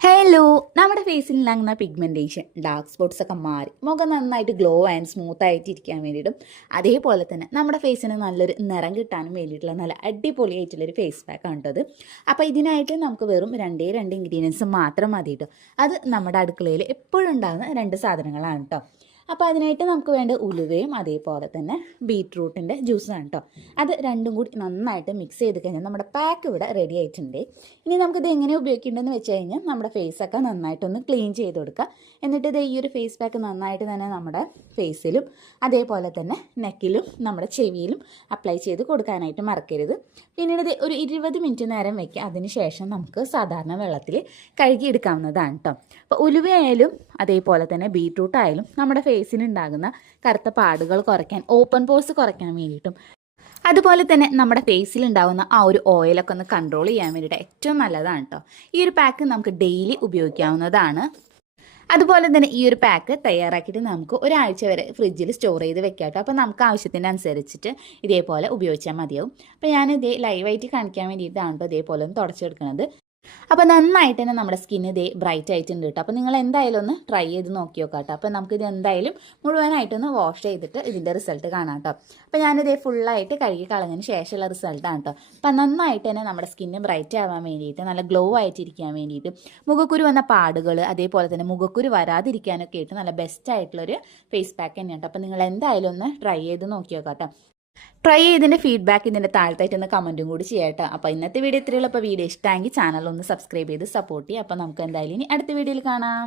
Hello നമ്മുടെ ഫേസിൽ ഉണ്ടാകുന്ന പിഗ്മെന്റേഷൻ ഡാർക്ക് സ്പോട്ട്സ് ഒക്കെ മാറി. മുഖം നന്നായിട്ട് ഗ്ലോ ആൻഡ് സ്മൂത്ത് ആയിട്ട് ഇരിക്കാൻ വേണ്ടിയിട്ടും അതേപോലെ തന്നെ നമ്മുടെ ഫേസിന് നല്ലൊരു നിറം കിട്ടാനും വേണ്ടിയിട്ടുള്ള നല്ല അടിപൊളിയായിട്ടുള്ളൊരു ഫേസ് പാക്ക് ആണ് കേട്ടോ അത്. അപ്പോൾ ഇതിനായിട്ട് നമുക്ക് വെറും രണ്ടേ രണ്ട് ഇൻഗ്രീഡിയൻസ് മാത്രം മതി കേട്ടോ അത് നമ്മുടെ അടുക്കളയിൽ എപ്പോഴും ഉണ്ടാകുന്ന രണ്ട് സാധനങ്ങളാണ് കേട്ടോ. അപ്പോൾ അതിനായിട്ട് നമുക്ക് വേണ്ട ഉലുവയും അതേപോലെ തന്നെ ബീറ്റ്റൂട്ടിന്റെ ജ്യൂസാണ് കേട്ടോ അത് രണ്ടും കൂടി നന്നായിട്ട് മിക്സ് ചെയ്ത് കഴിഞ്ഞാൽ നമ്മുടെ പാക്ക് ഇവിടെ റെഡി ആയിട്ടുണ്ട്. ഇനി നമുക്കിത് എങ്ങനെ ഉപയോഗിക്കേണ്ടതെന്ന് വെച്ച് കഴിഞ്ഞാൽ നമ്മുടെ ഫേസൊക്കെ നന്നായിട്ടൊന്ന് ക്ലീൻ ചെയ്ത് കൊടുക്കുക എന്നിട്ട് ഇത് ഈ ഒരു ഫേസ് പാക്ക് നന്നായിട്ട് തന്നെ നമ്മുടെ ഫേസിലും അതേപോലെ തന്നെ നെക്കിലും നമ്മുടെ ചെവിയിലും അപ്ലൈ ചെയ്ത് കൊടുക്കാനായിട്ട് മറക്കരുത്. പിന്നീട് ഇത് ഒരു ഇരുപത് മിനിറ്റ് നേരം വെക്കുക അതിന് ശേഷം നമുക്ക് സാധാരണ വെള്ളത്തിൽ കഴുകിയെടുക്കാവുന്നതാണ് കേട്ടോ അപ്പോൾ ഉലുവയായാലും അതേപോലെ തന്നെ ബീട്രൂട്ട് ആയാലും നമ്മുടെ ഫേസിന് ഉണ്ടാകുന്ന കറുത്ത പാടുകൾ കുറയ്ക്കാൻ ഓപ്പൺ പോഴ്സ് കുറയ്ക്കാൻ വേണ്ടിയിട്ടും. അതുപോലെ തന്നെ നമ്മുടെ ഫേസിൽ ഉണ്ടാകുന്ന ആ ഒരു ഓയിലൊക്കെ ഒന്ന് കൺട്രോൾ ചെയ്യാൻ വേണ്ടിയിട്ട് ഏറ്റവും നല്ലതാണ് കേട്ടോ ഈ ഒരു പാക്ക് നമുക്ക് ഡെയിലി ഉപയോഗിക്കാവുന്നതാണ്. അതുപോലെ തന്നെ ഈ ഒരു പാക്ക് തയ്യാറാക്കിയിട്ട് നമുക്ക് ഒരാഴ്ച വരെ ഫ്രിഡ്ജിൽ സ്റ്റോർ ചെയ്ത് വെക്കാം കേട്ടോ അപ്പോൾ നമുക്ക് ആവശ്യത്തിനനുസരിച്ചിട്ട് ഇതേപോലെ ഉപയോഗിച്ചാൽ മതിയാവും. അപ്പോൾ ഞാൻ ലൈവായിട്ട് കാണിക്കാൻ വേണ്ടിയിട്ടാണ് കേട്ടോ ഇതേപോലെ ഒന്ന് തുടച്ചെടുക്കുന്നത് അപ്പോൾ നന്നായിട്ട് തന്നെ നമ്മുടെ സ്കിൻ ഇതേ ബ്രൈറ്റ് ആയിട്ടുണ്ട് കേട്ടോ. അപ്പോൾ നിങ്ങൾ എന്തായാലും ഒന്ന് ട്രൈ ചെയ്ത് നോക്കി നോക്കാം കേട്ടോ അപ്പോൾ നമുക്കിത് എന്തായാലും മുഴുവനായിട്ടൊന്ന് വാഷ് ചെയ്തിട്ട് ഇതിന്റെ റിസൾട്ട് കാണാം കേട്ടോ. അപ്പോൾ ഞാനിതേ ഫുള്ളായിട്ട് കഴുകി കളഞ്ഞതിന് ശേഷമുള്ള റിസൾട്ടാണ് കേട്ടോ. അപ്പോൾ നന്നായിട്ട് തന്നെ നമ്മുടെ സ്കിന്ന് ബ്രൈറ്റ് ആവാൻ വേണ്ടിയിട്ട് നല്ല ഗ്ലോ ആയിട്ടിരിക്കാൻ വേണ്ടിയിട്ട് മുഖക്കുരു വന്ന പാടുകൾ അതേപോലെ തന്നെ മുഖക്കുരു വരാതിരിക്കാനൊക്കെ ആയിട്ട് നല്ല ബെസ്റ്റ് ആയിട്ടുള്ളൊരു ഫേസ് പാക്ക് തന്നെയാണ് കേട്ടോ. അപ്പോൾ നിങ്ങൾ എന്തായാലും ഒന്ന് ട്രൈ ചെയ്ത് നോക്കി നോക്കാം കേട്ടോ ട്രൈ ചെയ്തതിന്റെ ഫീഡ്ബാക്ക് ഇതിന്റെ താഴത്തായിട്ട് ഒന്ന് കമന്റും കൂടി ചെയ്യട്ടോ അപ്പോൾ ഇന്നത്തെ വീഡിയോ ഇത്രയുള്ള അപ്പോൾ വീഡിയോ ഇഷ്ടമെങ്കിൽ ചാനൽ ഒന്ന് സബ്സ്ക്രൈബ് ചെയ്ത് സപ്പോർട്ട് ചെയ്യുക. അപ്പോൾ നമുക്ക് എന്തായാലും ഇനി അടുത്ത വീഡിയോയിൽ കാണാം.